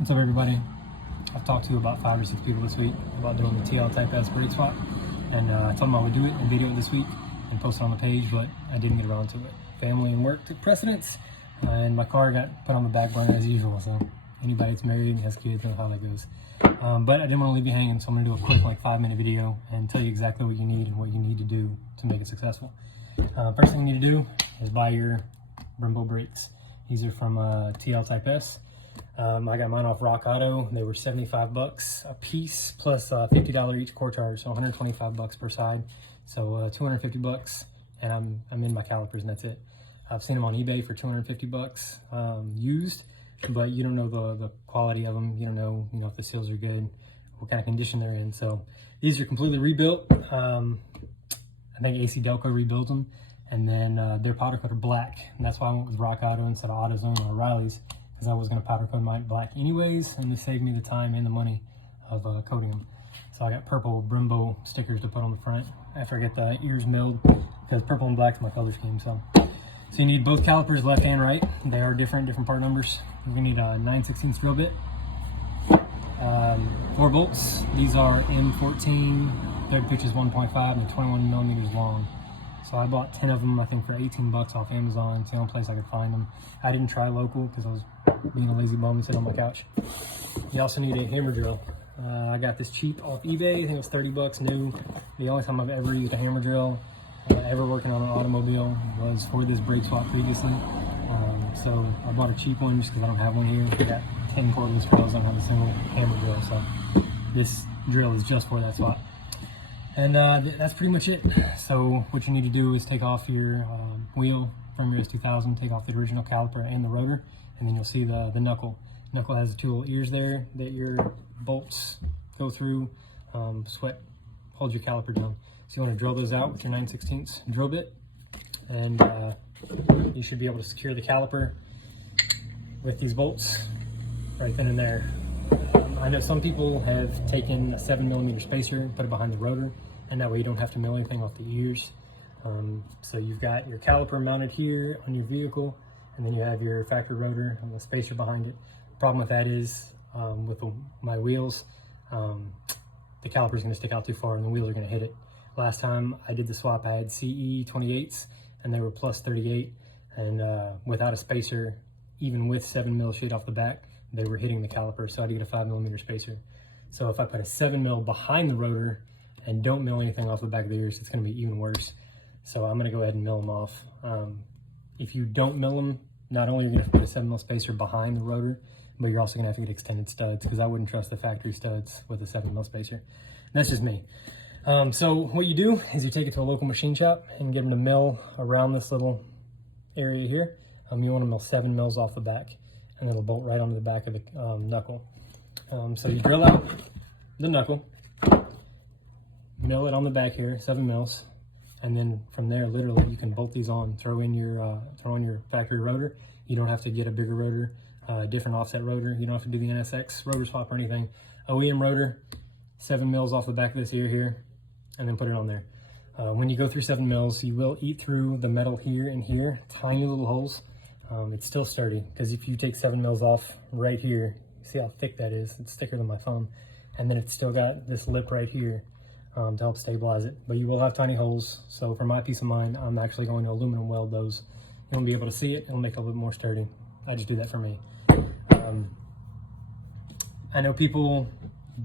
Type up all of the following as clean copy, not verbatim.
What's up, everybody? I've talked to about 5 or 6 people this week about doing the TL-S brake swap, and I told them I would do it and video it this week and post it on the page, but I didn't get around to it. Family and work took precedence, and my car got put on the back burner as usual, so anybody that's married and has kids knows how that goes. But I didn't want to leave you hanging, so I'm going to do a quick 5-minute video and tell you exactly what you need and what you need to do to make it successful. First thing you need to do is buy your brembo brakes. These are from TL-S. I got mine off Rock Auto. They were 75 bucks a piece plus $50 each core charge, so 125 bucks per side. So 250 bucks, and I'm in my calipers, and that's it. I've seen them on eBay for 250 bucks used, but you don't know the quality of them. You don't know, if the seals are good, what kind of condition they're in. So these are completely rebuilt. I think AC Delco rebuilt them, and then they're powder coated black, and that's why I went with Rock Auto instead of AutoZone or O'Reilly's, because I was going to powder coat mine black anyways, and this saved me the time and the money of coating them. So I got purple brembo stickers to put on the front after I get the ears milled, because purple and black is my color scheme. So you need both calipers, left and right. They are different part numbers. We need a 9/16 drill bit, 4 bolts. These are M14, third pitch is 1.5, and 21 millimeters long. So I bought 10 of them, I think, for 18 bucks off Amazon. It's the only place I could find them. I didn't try local because I was being a lazy bum and sitting on my couch. You also need a hammer drill. I got this cheap off eBay. I think it was 30 bucks new. The only time I've ever used a hammer drill, ever working on an automobile, was for this brake swap previously. So I bought a cheap one just because I don't have one here. I got 10 cordless drills. I don't have a single hammer drill. So this drill is just for that swap. And that's pretty much it. So what you need to do is take off your wheel from your S2000, take off the original caliper and the rotor, and then you'll see the knuckle. Knuckle has the 2 little ears there that your bolts go through. Sweat holds your caliper down. So you want to drill those out with your 9/16 drill bit, and you should be able to secure the caliper with these bolts right then and there. I know some people have taken a 7mm spacer and put it behind the rotor, and that way you don't have to mill anything off the ears. So you've got your caliper mounted here on your vehicle, and then you have your factory rotor and the spacer behind it. The problem with that is, with my wheels, the caliper is going to stick out too far and the wheels are going to hit it. Last time I did the swap, I had CE 28s, and they were plus 38, and without a spacer, even with 7mm shade off the back, they were hitting the caliper, so I had to get a 5mm spacer. So if I put a 7mm behind the rotor and don't mill anything off the back of the ears, it's going to be even worse. So I'm going to go ahead and mill them off. If you don't mill them, not only are you going to put a 7mm spacer behind the rotor, but you're also going to have to get extended studs, because I wouldn't trust the factory studs with a 7mm spacer. That's just me. So what you do is you take it to a local machine shop and get them to mill around this little area here. You want to mill 7 mils off the back, and it'll bolt right onto the back of the knuckle. So you drill out the knuckle, mill it on the back here, 7 mils, and then from there, literally, you can bolt these on, throw in your factory rotor. You don't have to get a bigger rotor, different offset rotor. You don't have to do the NSX rotor swap or anything. OEM rotor, 7 mils off the back of this ear here, and then put it on there. When you go through 7 mils, you will eat through the metal here and here, tiny little holes. It's still sturdy, because if you take 7 mils off right here, see how thick that is? It's thicker than my thumb. And then it's still got this lip right here to help stabilize it. But you will have tiny holes, so for my peace of mind, I'm actually going to aluminum weld those. You won't be able to see it. It'll make it a little bit more sturdy. I just do that for me. I know people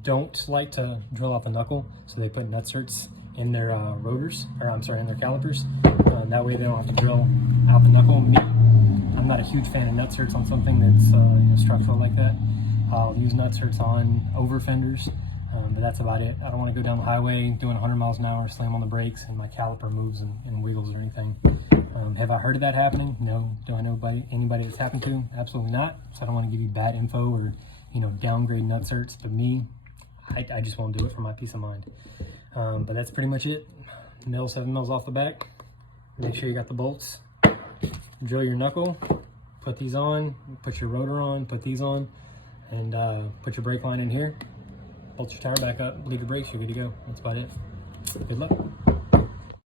don't like to drill out the knuckle, so they put nutserts in their rotors, or I'm sorry, in their calipers. That way they don't have to drill out the knuckle. I'm not a huge fan of nutserts on something that's structural like that. I'll use nutserts on over fenders, but that's about it. I don't want to go down the highway doing 100 miles an hour, slam on the brakes, and my caliper moves and wiggles or anything. Have I heard of that happening? No. Do I know anybody that's happened to? Absolutely not. So I don't want to give you bad info or downgrade nutserts, but me, I just won't do it for my peace of mind. But that's pretty much it. 7 mils off the back. Make sure you got the bolts. Drill your knuckle, put these on, put your rotor on, put these on, and put your brake line in here. Bolt your tire back up, bleed your brakes, you're good to go. That's about it. Good luck.